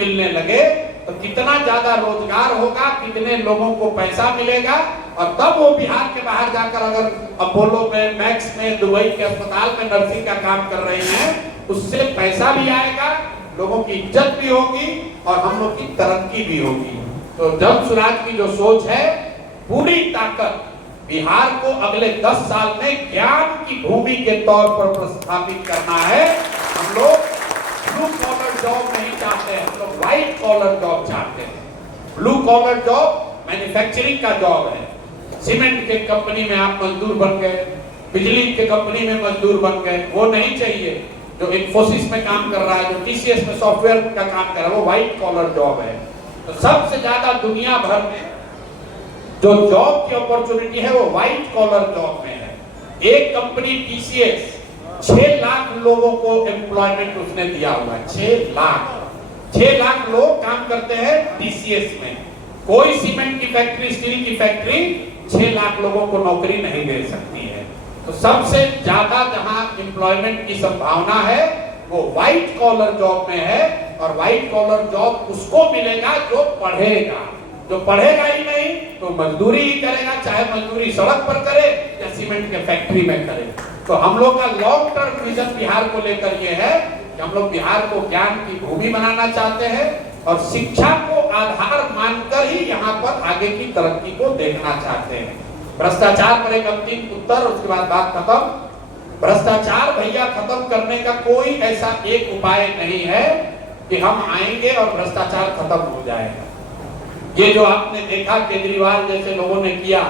मिलने लगे तो कितना ज्यादा रोजगार होगा, कितने लोगों को पैसा मिलेगा, और तब वो बिहार के बाहर जाकर अगर अपोलो में, मैक्स में, दुबई के अस्पताल में नर्सिंग का काम कर रहे हैं, उससे पैसा भी आएगा, लोगों की इज्जत भी होगी और हम लोग की तरक्की भी होगी। तो जन सुराज की जो सोच है, पूरी ताकत बिहार को अगले 10 साल में ज्ञान की भूमि के तौर पर प्रस्थापित करना है। हम लोग ब्लू कॉलर जॉब नहीं चाहते हैं, हम लोग व्हाइट कॉलर जॉब चाहते हैं। ब्लू कॉलर जॉब मैन्युफैक्चरिंग का जॉब है। सीमेंट के कंपनी में आप मजदूर बन गए, बिजली के कंपनी में मजदूर बन गए, वो नहीं चाहिए। जो इन्फोसिस में काम कर रहा है, जो टीसीएस में सॉफ्टवेयर का काम कर रहा है, वो व्हाइट कॉलर जॉब है। तो सबसे ज्यादा दुनिया भर में जो जॉब की अपॉर्चुनिटी है वो व्हाइट कॉलर जॉब में है। एक कंपनी टीसीएस 6 लाख लोगों को एम्प्लॉयमेंट उसने दिया हुआ है। 6 लाख लोग काम करते हैं टीसीएस में। कोई सीमेंट की फैक्ट्री, स्टील की फैक्ट्री 6 लाख लोगों को नौकरी नहीं दे सकती है। तो सबसे ज्यादा जहां एम्प्लॉयमेंट की संभावना है वो व्हाइट कॉलर जॉब में है। और व्हाइट कॉलर जॉब उसको मिलेगा जो पढ़ेगा। जो पढ़ेगा ही नहीं तो मजदूरी ही करेगा, चाहे मजदूरी सड़क पर करे या सीमेंट के फैक्ट्री में करे। तो हम लोग का लॉन्ग टर्म विजन बिहार को लेकर ये है कि हम लोग बिहार को ज्ञान की भूमि बनाना चाहते हैं और शिक्षा को आधार मानकर ही यहाँ पर आगे की तरक्की को देखना चाहते हैं। भ्रष्टाचार पर एक अंतिम उत्तर, उसके बाद बात खत्म। भ्रष्टाचार भैया खत्म करने का कोई ऐसा एक उपाय नहीं है कि हम आएंगे और भ्रष्टाचार खत्म हो जाएगा। ये जो आपने देखा केजरीवाल जैसे लोगों ने किया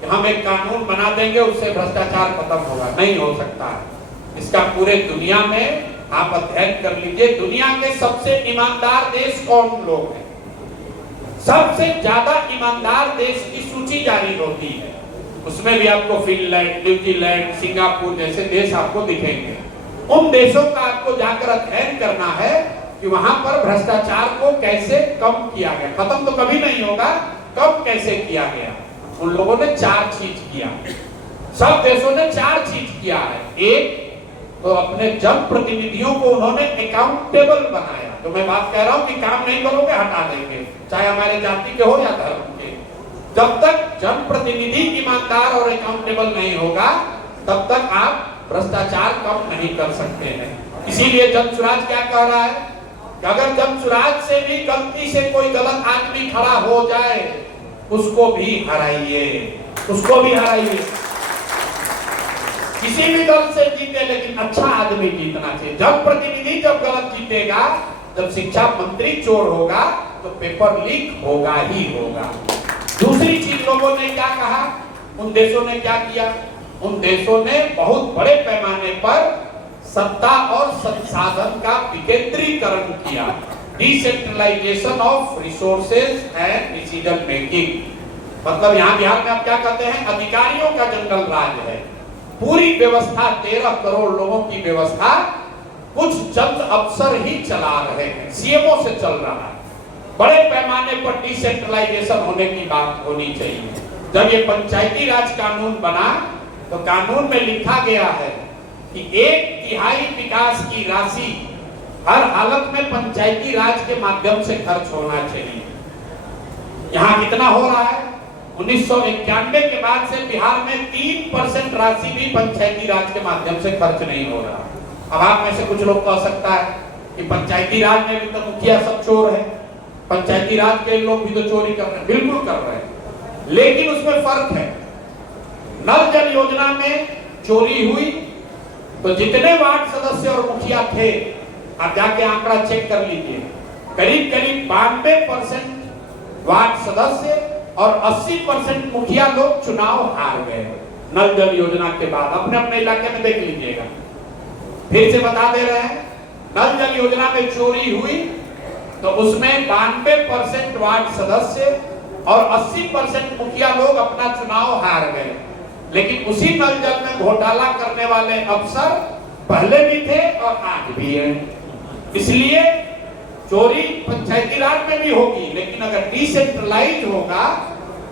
कि हम एक कानून बना देंगे उससे भ्रष्टाचार खत्म होगा, नहीं हो सकता है। इसका पूरे दुनिया में आप अध्ययन कर लीजिए, दुनिया के सबसे ईमानदार देश कौन लोग हैं। सबसे ज्यादा ईमानदार देश की सूची जारी होती है, उसमें भी आपको फिनलैंड, न्यूजीलैंड, सिंगापुर जैसे देश आपको दिखेंगे। उन देशों का आपको जाकर अध्ययन करना है कि वहां पर भ्रष्टाचार को कैसे कम किया गया। खत्म तो कभी नहीं होगा, कम कैसे किया गया। उन लोगों ने 4 चीज किया, सब देशों ने 4 चीज किया है। एक तो अपने जनप्रतिनिधियों को उन्होंने अकाउंटेबल बनाया। तो मैं बात कह रहा हूं कि काम नहीं करोगे हटा देंगे, चाहे हमारे जाति के हो या धर्म के। जब तक जनप्रतिनिधि ईमानदार और अकाउंटेबल नहीं होगा तब तक आप भ्रष्टाचार कम नहीं कर सकते हैं। इसीलिए जन सुराज क्या कह रहा है कि अगर जन सुराज से भी गलती से कोई गलत आदमी खड़ा हो जाए उसको भी हराइए, उसको भी हराइए। किसी भी दल से जीते लेकिन अच्छा आदमी जीतना चाहिए। जब प्रतिनिधि जब गलत जीतेगा, जब शिक्षा मंत्री चोर होगा तो पेपर लीक होगा ही होगा। दूसरी चीज लोगों ने क्या कहा, उन देशों ने क्या किया, उन देशों ने बहुत बड़े पैमाने पर सत्ता और संसाधन का विकेंद्रीकरण किया। Decentralization of resources and decision making. मतलब यहाँ बिहार में आप क्या कहते हैं, अधिकारियों का जंगल राज है। पूरी व्यवस्था 13 करोड़ लोगों की व्यवस्था कुछ चंद अफसर ही चला रहे हैं, सीएमओ से चल रहा है। बड़े पैमाने पर डिसेंट्रलाइजेशन होने की बात होनी चाहिए। जब ये पंचायती राज कानून बना तो कानून में लिखा गया है कि 1/3 विकास की राशि हर हालत में पंचायती राज के माध्यम से खर्च होना चाहिए। यहाँ कितना हो रहा है, 1991 के बाद से बिहार में 3% राशि भी पंचायती राज के माध्यम से खर्च नहीं हो रहा। अब आप में से कुछ लोग कह सकता है कि पंचायती राज में भी तो मुखिया सब चोर है, पंचायती राज के लोग भी तो चोरी कर रहे हैं। बिल्कुल कर रहे हैं, लेकिन उसमें फर्क है। नल जल योजना में चोरी हुई तो जितने वार्ड सदस्य और मुखिया थे, आप जाके आंकड़ा चेक कर लीजिए, करीब करीब 92% वार्ड सदस्य और 80% मुखिया लोग चुनाव हार गए नल जल योजना के बाद। अपने अपने इलाके में देख लीजिएगा। फिर से बता दे रहे हैं, नल जल योजना में चोरी हुई तो उसमें 92% वार्ड सदस्य और 80% मुखिया लोग अपना चुनाव हार गए। लेकिन उसी नल जल में घोटाला करने वाले अफसर पहले भी थे और आज भी हैं। इसलिए चोरी पंचायती राज में भी होगी, लेकिन अगर डिसेंट्रलाइज होगा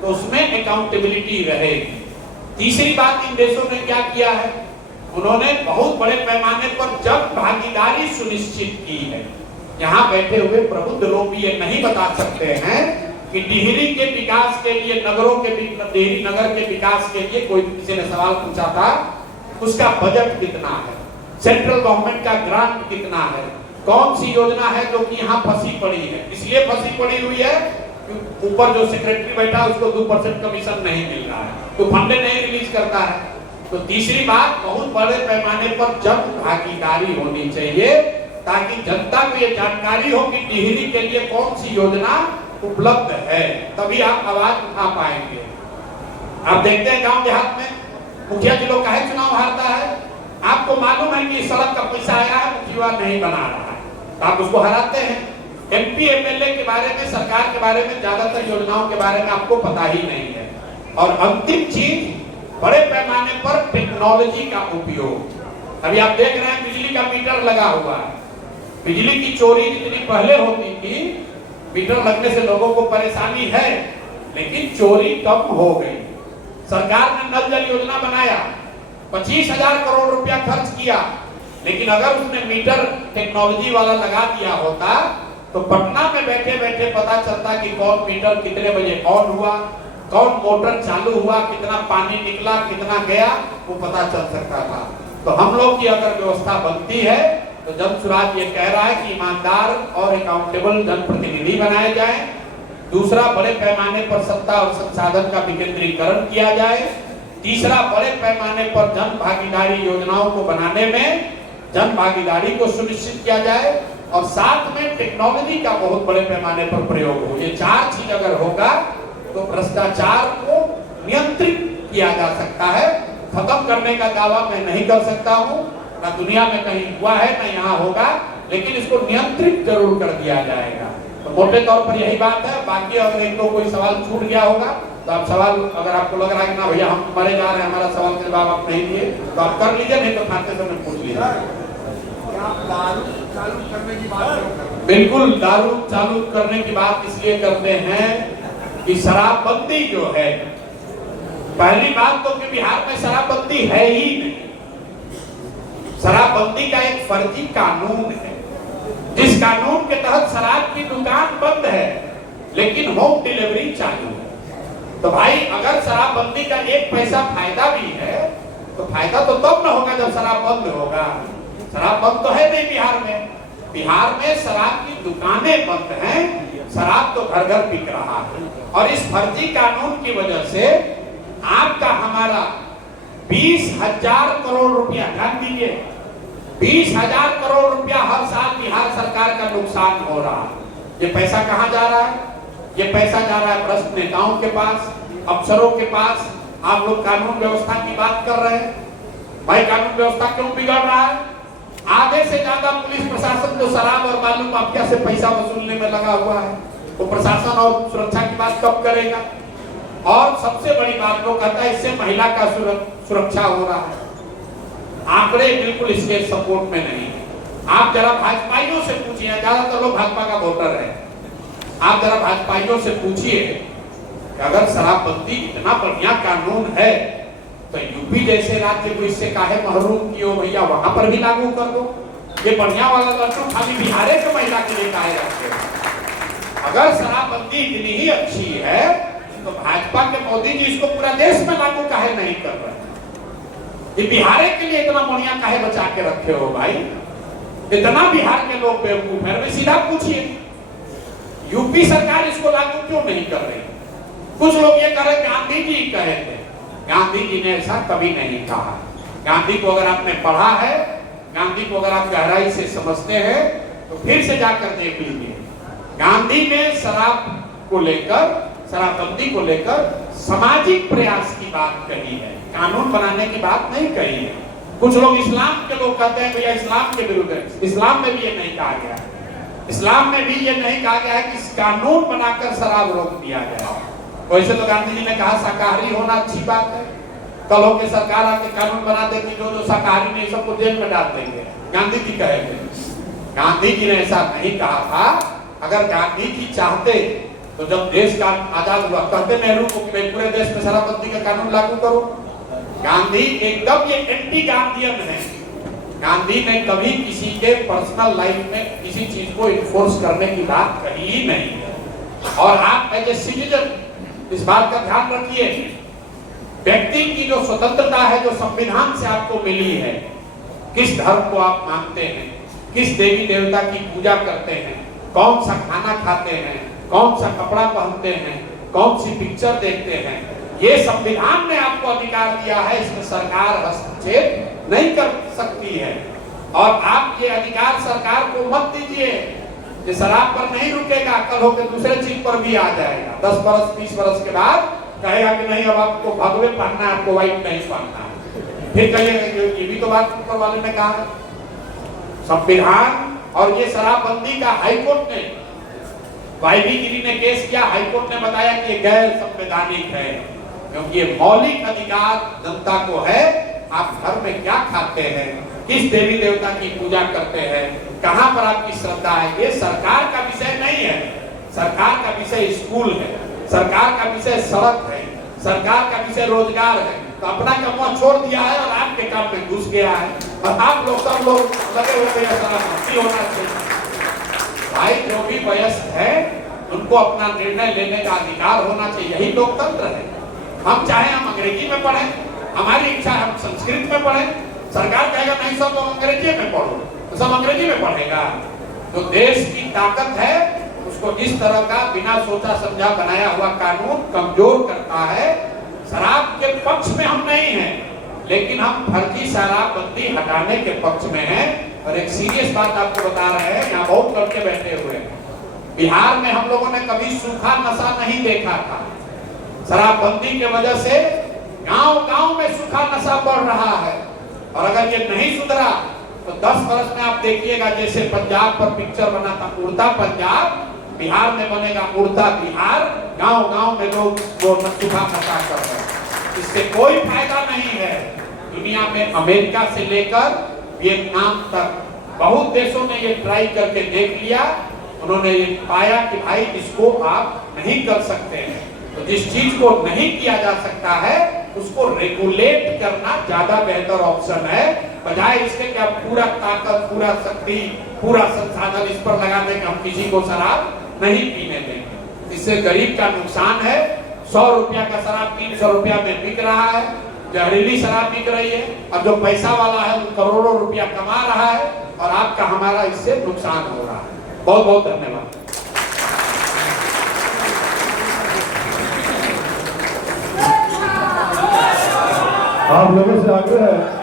तो उसमें अकाउंटेबिलिटी रहेगी। तीसरी बात इन देशों ने क्या किया है, उन्होंने बहुत बड़े पैमाने पर जन भागीदारी सुनिश्चित की है। यहाँ बैठे हुए प्रबुद्ध लोग भी ये नहीं बता सकते हैं कि टिहरी के विकास के लिए, नगरों के टिहरी नगर के विकास के लिए कोई किसी ने सवाल पूछा था, उसका बजट कितना है, सेंट्रल गवर्नमेंट का ग्रांट कितना है, कौन सी योजना है जो कि यहाँ फंसी पड़ी है। इसलिए फंसी पड़ी हुई है कि ऊपर जो सेक्रेटरी बैठा है उसको 2% कमीशन नहीं मिल रहा है, तो फंड नहीं रिलीज करता है। तो तीसरी बात, बहुत बड़े पैमाने पर जन भागीदारी होनी चाहिए ताकि जनता को ये जानकारी हो कि टिहरी के लिए कौन सी योजना उपलब्ध है, तभी आप आवाज उठा पाएंगे। आप देखते हैं गांव देहात में मुखिया जी लोग काहे चुनाव हारता है, आपको मालूम है कि सड़क का पैसा आया है, मुखिया नहीं बना रहा है, तो आप उसको हराते हैं। एमपी एमएलए के बारे में, सरकार के बारे में, ज्यादातर योजनाओं के बारे में आपको पता ही नहीं है। और अंतिम चीज, बड़े पैमाने पर टेक्नोलॉजी का उपयोग। अभी आप देख रहे हैं बिजली का मीटर लगा हुआ है, बिजली की चोरी जितनी पहले होती थी, मीटर लगने से लोगों को परेशानी है, लेकिन चोरी कम हो गई। सरकार ने नल जल योजना बनाया, 25,000 करोड़ रुपया खर्च किया, लेकिन अगर उसने मीटर टेक्नोलॉजी वाला लगा दिया होता तो पटना में बैठे बैठे पता चलता कि कौन मीटर कितने बजे ऑन हुआ, कौन मोटर चालू हुआ, कितना पानी निकला, कितना गया, वो पता चल सकता था। तो हम लोग की अगर व्यवस्था बनती है तो जन सुराज ये कह रहा है कि ईमानदार और अकाउंटेबल जनप्रतिनिधि बनाए जाए। दूसरा, बड़े पैमाने पर सत्ता और संसाधन का विकेंद्रीकरण किया जाए। तीसरा, बड़े पैमाने पर जन भागीदारी योजनाओं को बनाने में जन भागीदारी को सुनिश्चित किया जाए, और साथ में टेक्नोलॉजी का बहुत बड़े पैमाने पर प्रयोग हो। ये चार चीज अगर होगा तो भ्रष्टाचार को नियंत्रित किया जा सकता है। खत्म करने का दावा मैं नहीं कर सकता हूँ, ना दुनिया में कहीं हुआ है ना यहाँ होगा, लेकिन इसको नियंत्रित जरूर कर दिया जाएगा। तो मोटे तौर पर यही बात है। बाकी अगर एक तो कोई सवाल छूट गया होगा तो आप सवाल, अगर आपको लग रहा है कि ना भैया हम मरे जा रहे हैं, हमारा सवाल के जवाब आप नहीं दिए, तो आप कर लीजिए, नहीं तो खाते समय पूछ लीजिए। दारू चालू करने की बात, बिल्कुल दारू चालू करने की बात इसलिए करते हैं कि शराबबंदी जो है, पहली बात तो कि बिहार में शराबबंदी है ही नहीं। शराबबंदी का एक फर्जी कानून है, जिस कानून के तहत शराब की दुकान बंद है लेकिन होम डिलीवरी चालू है। तो भाई अगर शराबबंदी का एक पैसा फायदा भी है तो फायदा तो तब न होगा जब शराब बंद होगा। शराब बंद तो है नहीं बिहार में। बिहार में शराब की दुकानें बंद हैं, शराब तो घर घर बिक रहा है। और इस फर्जी कानून की वजह से आपका हमारा 20,000 करोड़ रुपया, ध्यान दीजिए, 20,000 करोड़ रुपया हर साल बिहार सरकार का नुकसान हो रहा है। ये पैसा कहाँ जा रहा है? ये पैसा जा रहा है भ्रष्ट नेताओं के पास, अफसरों के पास। आप लोग कानून व्यवस्था की बात कर रहे हैं, भाई कानून व्यवस्था क्यों बिगड़ रहा है? आधे से ज्यादा पुलिस प्रशासन तो शराब और बालू माफिया से पैसा वसूलने में लगा हुआ है। वो प्रशासन और सुरक्षा की बात कब करेगा? और सबसे बड़ी बात वो कहता है इससे महिला का सुरक्षा हो रहा है। आंकड़े बिल्कुल इसके सपोर्ट में नहीं है। आप जरा भाजपाइयों से पूछिए, ज्यादातर लोग भाजपा का वोटर है, आप जरा भाजपाइयों से पूछिए कि अगर शराबबंदी इतना बढ़िया कानून है तो यूपी जैसे राज्य को इससे काहे महरूम किए भैया, वहां पर भी लागू कर दो। ये बढ़िया वाला लड्डू खाली बिहार के महिला के लिए काहे रखते हैं? अगर शराबबंदी इतनी ही अच्छी है तो भाजपा के मोदी जी इसको पूरा देश में लागू काहे नहीं कर रहे? ये बिहार के लिए इतना बढ़िया काहे बचा के रखे हो भाई? इतना बिहार के लोग बेवकूफ है। सीधा पूछिए यूपी सरकार इसको लागू क्यों नहीं कर रही? कुछ लोग ये कह रहे गांधी जी कहे थे, गांधी जी ने ऐसा कभी नहीं कहा। गांधी को अगर आपने पढ़ा है, गांधी को अगर आप गहराई से समझते हैं तो फिर से जाकर देख लीजिए। गांधी ने शराब को लेकर, शराबबंदी को लेकर सामाजिक प्रयास की बात कही है, कानून बनाने की बात नहीं कही है। कुछ लोग इस्लाम के लोग कहते हैं भैया इस्लाम के विरुद्ध है। इस्लाम में भी ये नहीं कहा गया, इस्लाम में भी ये नहीं कहा गया है कि कानून बनाकर शराब रोक दिया जाए। वैसे तो गांधी जी ने कहा शाकाहारी होना अच्छी बात है, कल होकर सरकार आके कानून बना देगी जो जो शाकाहारी नहीं सबको जेल में डाल देंगे, गांधी जी कहे थे। गांधी जी ने ऐसा नहीं कहा था। अगर गांधी जी चाहते तो जब देश का आजाद हुआ कहते नेहरू को कि पूरे देश में शराबबंदी का कानून लागू करो। गांधी एकदम ये एंटी गांधीयन है। गांधी ने कभी किसी के पर्सनल लाइफ में किसी चीज को इन्फोर्स करने की बात कही ही नहीं है। और आप एज ए सिटीजन इस बात का ध्यान रखिए, व्यक्ति की जो स्वतंत्रता है, जो संविधान से आपको मिली है, किस धर्म को आप मानते हैं, किस देवी देवता की पूजा करते हैं, कौन सा खाना खाते हैं, कौन सा कपड़ा पहनते हैं, कौन सी पिक्चर देखते हैं, ये संविधान ने आपको अधिकार दिया है, इसमें सरकार हस्तक्षेप नहीं कर सकती है। और आप ये अधिकार सरकार को मत दीजिए कि शराब पर नहीं रुकेगा, कल होकर दूसरे चीज पर भी आ जाएगा। 10 बरस 20 बरस के बाद कहेगा कि नहीं अब आपको भगवे पहनना है, आपको व्हाइट नहीं पहनना है, फिर कहिएगा ये भी तो बात ऊपर वाले ने कहा है। संविधान और ये शराबबंदी का हाईकोर्ट ने, वाईबी गिरी ने केस किया, हाईकोर्ट ने बताया कि ये गैर संवैधानिक है, क्योंकि ये मौलिक अधिकार जनता को है। आप घर में क्या खाते हैं, किस देवी देवता की पूजा करते हैं, कहां पर आपकी श्रद्धा है, ये सरकार का विषय नहीं है। सरकार का विषय स्कूल है, सरकार का विषय सड़क है, सरकार का विषय रोजगार है। तो अपना कमवा छोड़ दिया है और आपके काम में घुस गया है, और आप लोग सब लोग लगे हुए हैं होना चाहिए। भाई जो भी वयस्क है उनको अपना निर्णय लेने का अधिकार होना चाहिए, यही लोकतंत्र है। हम चाहे हम अंग्रेजी में पढ़ें, हमारी इच्छा है हम संस्कृत में पढ़ें, सरकार कहेगा नहीं सब लोग अंग्रेजी में पढ़ो, तो सब अंग्रेजी में पढ़ेगा। तो देश की ताकत है, उसको इस तरह का बिना सोचा समझा बनाया हुआ कानून कमजोर करता है। शराब के पक्ष में हम नहीं हैं, लेकिन हम फर्जी शराबबंदी हटाने के पक्ष में हैं। और एक सीरियस बात आपको बता रहे हैं, यहाँ बहुत लड़के बैठे हुए हैं, बिहार में हम लोगों ने कभी सूखा नशा नहीं देखा था। शराबबंदी के वजह से गांव-गांव में सूखा नशा बढ़ रहा है, और अगर ये नहीं सुधरा तो 10 वर्ष में आप देखिएगा, जैसे पंजाब पर पिक्चर बना था उड़ता पंजाब, बिहार में बनेगा उड़ता बिहार। गांव-गांव में लोग वो सूखा नशा कर रहे हैं, इससे कोई फायदा नहीं है। दुनिया में अमेरिका से लेकर वियतनाम तक बहुत देशों ने ये ट्राई करके देख लिया, उन्होंने ये पाया कि भाई इसको आप नहीं कर सकते हैं। तो जिस चीज को नहीं किया जा सकता है उसको रेगुलेट करना ज्यादा बेहतर ऑप्शन है, बजाय इसके कि आप पूरा ताकत, पूरा शक्ति, पूरा संसाधन इस पर लगा दें कि हम किसी को शराब नहीं पीने देंगे। इससे गरीब का नुकसान है। 100 रुपया का शराब 300 रुपया में बिक रहा है, जहरीली शराब बिक रही है, और जो पैसा वाला है वो करोड़ों रुपया कमा रहा है, और आपका हमारा इससे नुकसान हो रहा है। बहुत बहुत धन्यवाद। आप लोगों से आग्रह है